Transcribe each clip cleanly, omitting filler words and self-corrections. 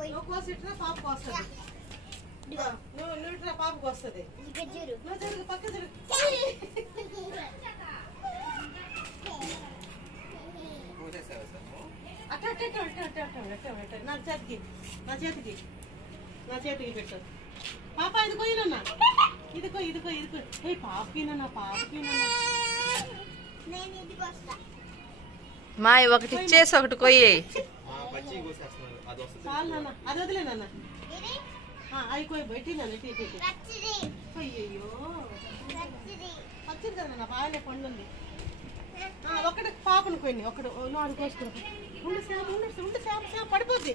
నువ్వు కోసి ఇట్లా పాపకు వస్తుంది. నువ్వు ఇట్లా పాపకు వస్తుంది. నువ్వు జరుగు పక్క జరుగు. నా చేతికి పెట్టు పాప. ఇదిగో ఇదన్నా, ఇదిగో ఇదిగో ఇదిగో. ఏ పాపినన్నా మా ఒకటి ఇచ్చేసి ఒకటి కొయ్యి. చాలు నాన్న, అది వదిలే నాన్న. అవి కొయ్యి బయటి నాన్న. అయ్యో వచ్చింది కదా నాన్న, బాగాలే పండు ఉంది. ఒకటి పాపను కొయ్యి, ఒకటి నాలుగు కోసుకున్నా. ఉండు శ్యామ పడిపోద్ది.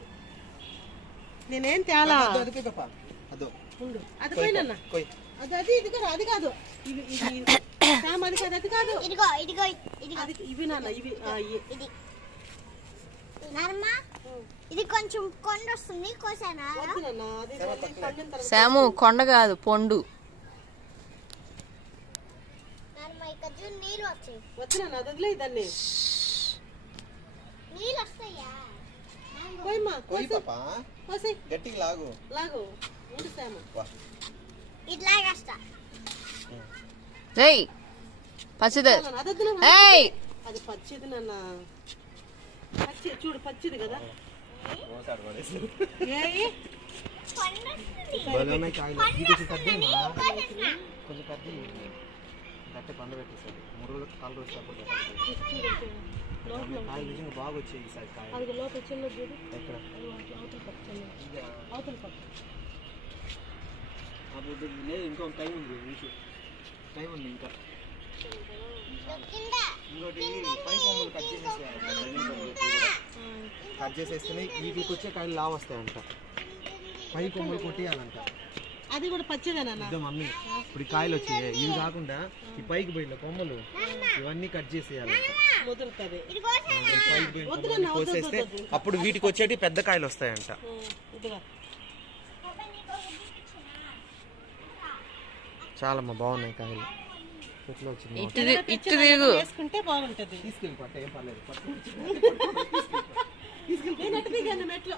నేనేం తేలా. ఉండు అది పోయినన్నా. అది ఇదిగో అది కాదు. ఇవి శ్యామ అది కాదు, అది కాదు. ఇవి నాన్న, ఇవి ఇది కొంచెం కొండ వస్తుంది. కోసానా శ్యాము? కొండ కాదు, పొండు. నీళ్ళు వచ్చాయి. వచ్చినా అది వదిలే దాన్ని. నీళ్ళు వస్తాయా? గట్టిగా లాగు లాగు. ఉండు శ్యామ. ఇట్లాగేస్తా. పచ్చిది. అది పచ్చిది నాన్న. పచ్చి చూడు, పచ్చిది కదా. పండు పెట్టేసాడు. మురుగులు కాళ్ళు వచ్చేటప్పుడు బాగా వచ్చాయి ఈసారి కాయ. లోపల చిన్న చూడు. ఎక్కడ అవతల పక్క ఇంకో టైం ఉంది. టైం ఉంది ఇంకా. ఇంకోటి పై కొమ్మలు కట్ చేసేస్తేనే వీటికి వచ్చే కాయలు లావు వస్తాయంట. పై కొమ్మలు కొట్టేయాలంట. అది కూడా పచ్చిదేనా మమ్మీ? ఇప్పుడు కాయలు వచ్చాయి. ఇవి కాకుండా ఈ పైకి పోయిన కొమ్మలు ఇవన్నీ కట్ చేసేయాలంట. కోసేస్తే అప్పుడు వీటికి వచ్చేటి పెద్ద కాయలు వస్తాయంట. చాలా బాగున్నాయి కాయలు. వేసుకుంటే బాగుంటది. తీసుకెళ్ళి పట్ట, ఏం పర్లేదు. మెట్లు